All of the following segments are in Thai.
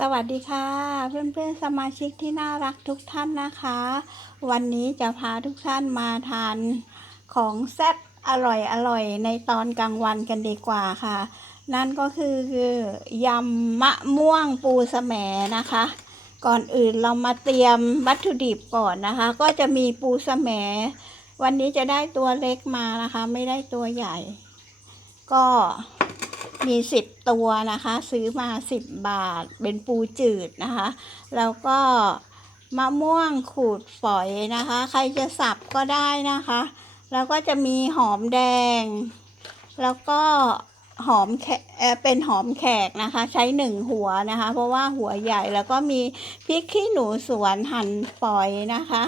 สวัสดีค่ะ เพื่อนๆสมาชิกที่น่ารักทุกท่านนะคะ วันนี้จะพาทุกท่านมาทานของแซ่บอร่อยอร่อยในตอนกลางวันกันดีกว่าค่ะ นั่นก็คือยำมะม่วงปูสแหมนะคะ ก่อนอื่นเรามาเตรียมวัตถุดิบก่อนนะคะ ก็จะมีปูสแหมวันนี้จะได้ตัวเล็กมานะคะ ไม่ได้ตัวใหญ่ ก็ มีสิบตัวนะคะ ซื้อมาสิบบาทเป็นปูจืดนะคะ แล้วก็มะม่วงขูดฝอยนะคะ ใครจะสับก็ได้นะคะ แล้วก็จะมีหอมแดง แล้วก็หอมแขเอ่อเป็นหอมแขกนะคะ ใช้หนึ่งหัวนะคะ เพราะว่าหัวใหญ่แล้วก็มีพริกขี้หนูสวนหั่นฝอยนะคะ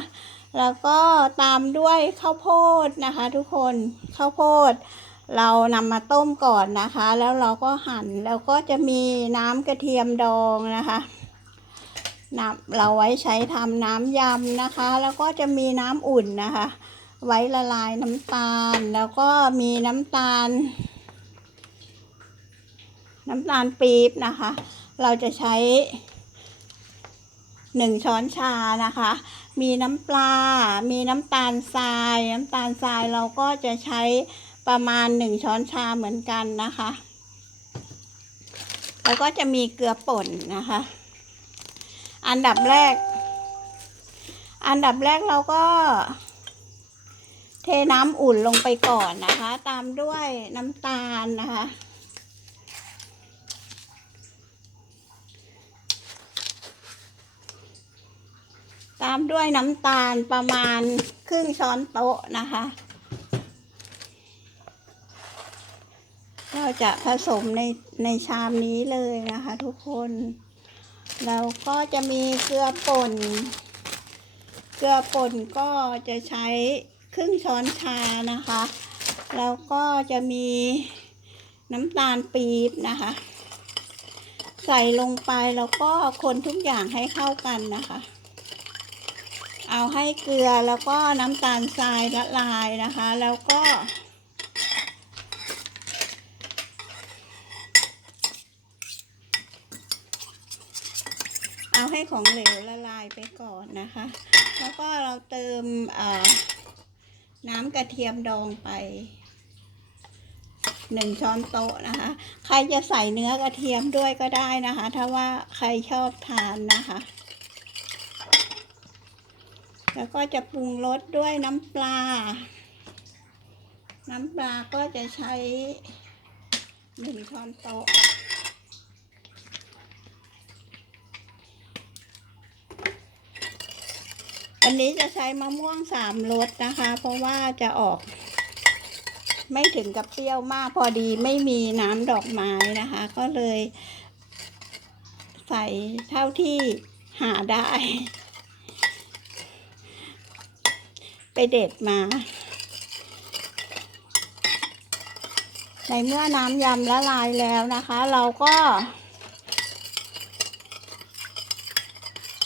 แล้วก็ตามด้วยข้าวโพดนะคะ ทุกคนข้าวโพด เรานำมาต้มก่อนนะคะ แล้วเราก็หั่นแล้วก็จะมีน้ำกระเทียมดองนะคะนำเราไว้ใช้ทำน้ำยำนะคะ แล้วก็จะมีน้ำอุ่นนะคะ ไว้ละลายน้ำตาล แล้วก็มีน้ำตาล น้ำตาลปี๊บนะคะ เราจะใช้หนึ่งช้อนชานะคะ มีน้ำปลา มีน้ำตาลทราย น้ำตาลทรายเราก็จะใช้ ประมาณหนึ่งช้อนชาเหมือนกันนะคะ แล้วก็จะมีเกลือป่นนะคะ อันดับแรก อันดับแรกเราก็เทน้ำอุ่นลงไปก่อนนะคะ ตามด้วยน้ำตาลนะคะ ตามด้วยน้ำตาลประมาณครึ่งช้อนโต๊ะนะคะ เราจะผสมในในชามนี้เลยนะคะทุกคน แล้วก็จะมีเกลือป่น เกลือป่นก็จะใช้ครึ่งช้อนชานะคะ แล้วก็จะมีน้ำตาลปี๊บนะคะ ใส่ลงไปแล้วก็คนทุกอย่างให้เข้ากันนะคะ เอาให้เกลือแล้วก็น้ำตาลทรายละลายนะคะ แล้วก็ เอา ให้ของเหลวละลายไปก่อนนะคะ แล้วก็เราเติมน้ำกระเทียมดองไปหนึ่งช้อนโต๊ะนะคะ ใครจะใส่เนื้อกระเทียมด้วยก็ได้นะคะ ถ้าว่าใครชอบทานนะคะ แล้วก็จะปรุงรสด้วยน้ำปลา น้ำปลาก็จะใช้หนึ่งช้อนโต๊ะ อันนี้จะใช้มะม่วงสามรสนะคะ เพราะว่าจะออก ไม่ถึงกับเปรี้ยวมากพอดีไม่มีน้ำดอกไม้นะคะ ก็เลย ใส่เท่าที่หาได้ ไปเด็ดมา ในเมื่อน้ำยำละลายแล้วนะคะ เราก็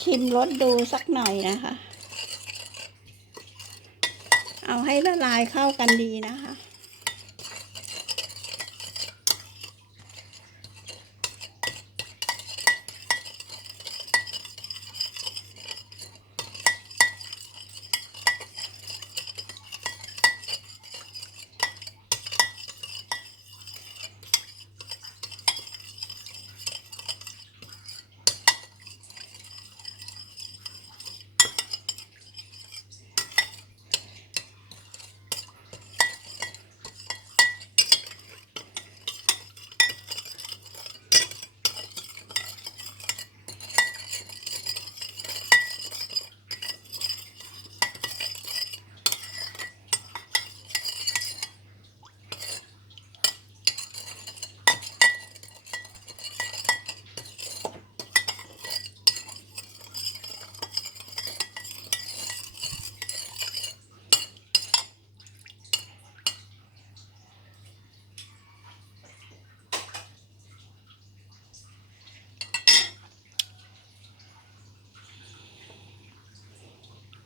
ชิมรสดูสักหน่อยนะคะ เอาให้ละลายเข้ากันดีนะคะ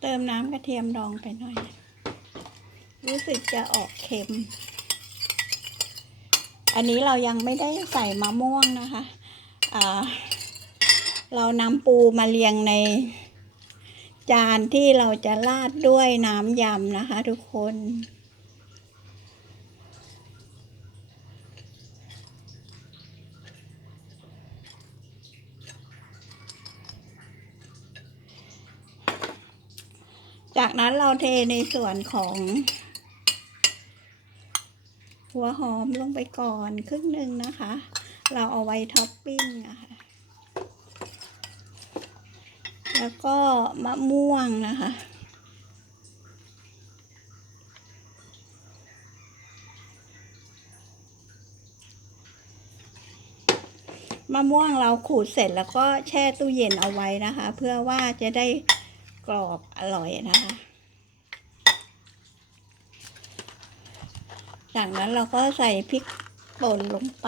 ติมน้ำกระเทียมดองไปหน่อย รู้สึกจะออกเค็ม อันนี้เรายังไม่ได้ใส่มะม่วงนะคะอ่าเรานำปูมาเรียงในจานที่เราจะราดด้วยน้ำยำนะคะทุกคน จากนั้นเราเทในส่วนของ หัวหอมลงไปก่อนครึ่งหนึ่งนะคะ เราเอาไว้ท็อปปิ้งอะค่ะแล้วก็มะม่วงนะคะมะม่วงเราขูดเสร็จแล้วก็แช่ตู้เย็นเอาไว้นะคะ เพื่อว่าจะได้ กรอบอร่อยนะคะ จากนั้นเราก็ใส่พริกป่นลงไป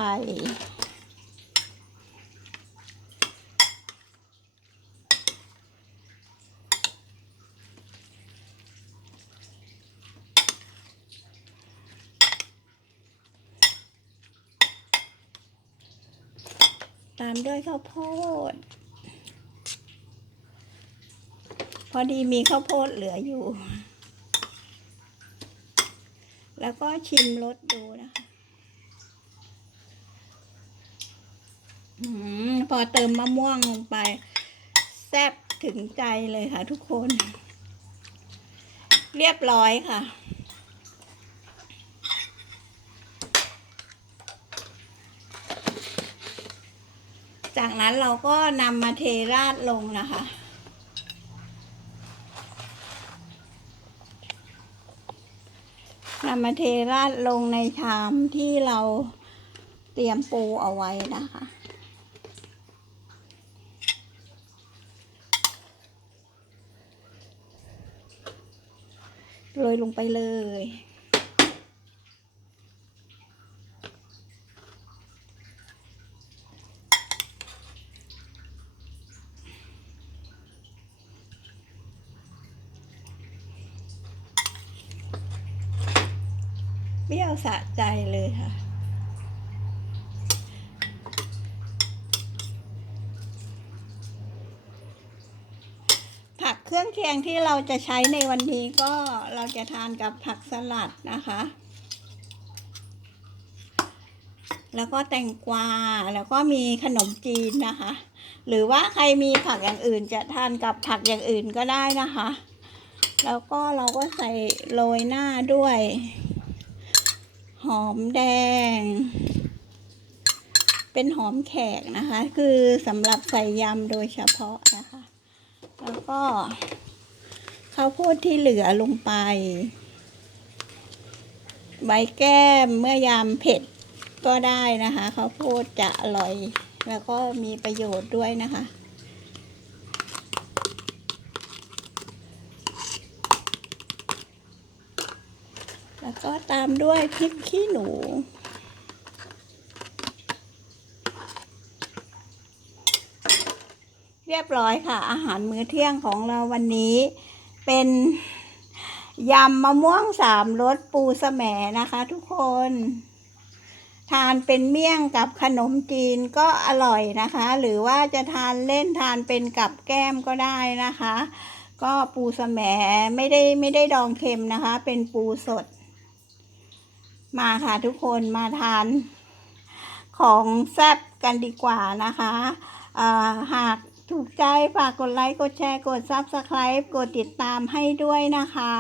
ตามด้วยข้าวโพด พอดีมีข้าวโพดเหลืออยู่ แล้วก็ชิมรสดูนะคะพอเติมมะม่วงลงไป แซ่บถึงใจเลยค่ะทุกคน เรียบร้อยค่ะ จากนั้นเราก็นำมาเทราดลงนะคะ นำมาเทราดลงในชามที่เราเตรียมปูเอาไว้นะคะ โรยลงไปเลย เปรี้ยวสะใจเลยค่ะ ผักเครื่องเคียงที่เราจะใช้ในวันนี้ก็เราจะทานกับผักสลัดนะคะ แล้วก็แตงกวา แล้วก็มีขนมจีนนะคะ หรือว่าใครมีผักอย่างอื่นจะทานกับผักอย่างอื่นก็ได้นะคะ แล้วก็เราก็ใส่โรยหน้าด้วย หอมแดง เป็นหอมแขกนะคะ คือสำหรับใส่ยำโดยเฉพาะนะคะ แล้วก็ข้าวโพดที่เหลือลงไป ใบแก้มเมื่อยำเผ็ดก็ได้นะคะข้าวโพดจะอร่อย แล้วก็มีประโยชน์ด้วยนะคะ แล้วก็ตามด้วยพริกขี้หนู เรียบร้อยค่ะ อาหารมื้อเที่ยงของเราวันนี้เป็นยำมะม่วงสามรสปูสแหมนะคะทุกคน ทานเป็นเมี่ยงกับขนมจีนก็อร่อยนะคะ หรือว่าจะทานเล่นทานเป็นกับแก้มก็ได้นะคะ ก็ปูสแหมไม่ได้ไม่ได้ดองเค็มนะคะ เป็นปูสด มาค่ะทุกคนมาทานของแซ่บกันดีกว่านะคะหากถูกใจฝากกดไลค์ กดแชร์ กด Subscribe กดติดตามให้ด้วยนะคะ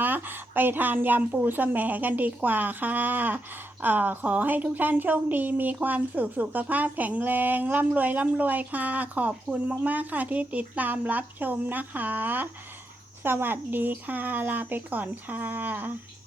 ไปทานยำปูสแหมกันดีกว่าค่ะออขอให้ทุกท่านโชคดี มีความสุข สุขภาพแข็งแรง ร่ำรวย ร่ำรวยค่ะ ขอบคุณมาก ๆ ค่ะที่ติดตามรับชมนะคะ สวัสดีค่ะ ลาไปก่อนค่ะ